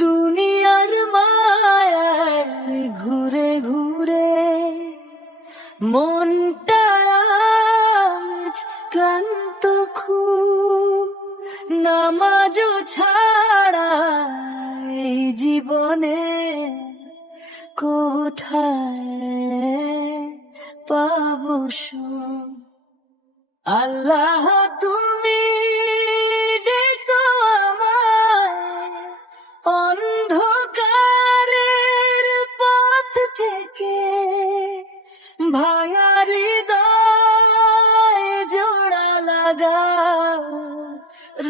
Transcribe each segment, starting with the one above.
দুনিয়ার মায়ায় ঘুরে ঘুরে মনটা আজ ক্লান্ত খুব, নামাজও ছাড়া এই জীবনে কোথায় পাবো সুখ। আল্লাহ তুমি ডেকো আমায় অন্ধকারের পথ থেকে, ভাঙা হৃদয় জোড়া লাগা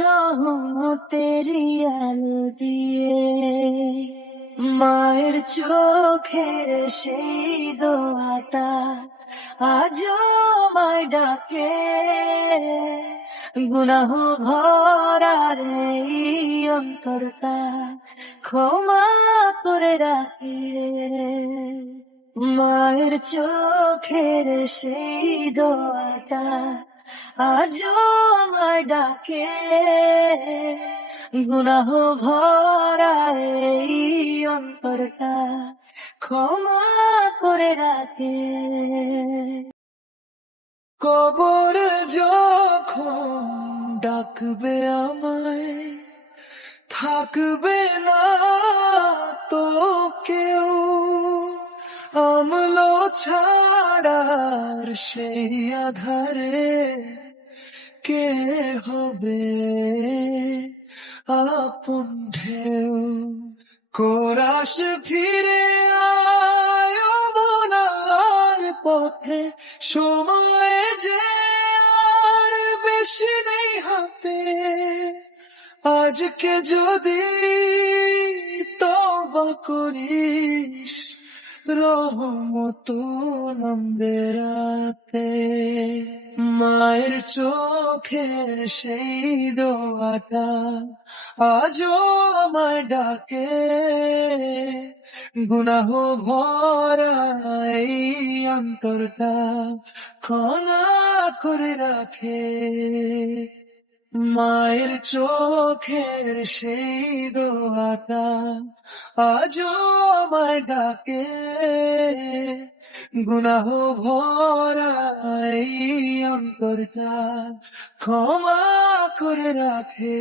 রহমতেরি আলো দিয়ে। মায়ের চোখের সেই দোয়াটা আজও আমায় ডাকে, গুনাহ ভরা এই অন্তরটা ক্ষমা করে রাখে। মায়ের চোখের সেই দোয়াটা আজও আমায় ডাকে, গুনাহ ভরা এই অন্তরটা ক্ষমা করে রাখে। কবর যখন ডাকবে আমায়, থাকবে না তো কেউ, আমলো ছাড়ার সেই আধারে কে হবে আপন ঢেউ। কোরাস ফিরে আয় মনার পথে, সময় যে আর বেশি নেই হাতে। আজকে যদি তওবা করিস, রহমত নামবে রাতে। মায়ের চোখের সেই দোয়াটা আজও আমায় ডাকে, গুনাহ ভরা এই অন্তরটা ক্ষমা করে রাখে। মায়ের চোখের সেই দোয়াটা আজও আমায় ডাকে, গুনাহ ভরা এই অন্তরটা ক্ষমা করে রাখে।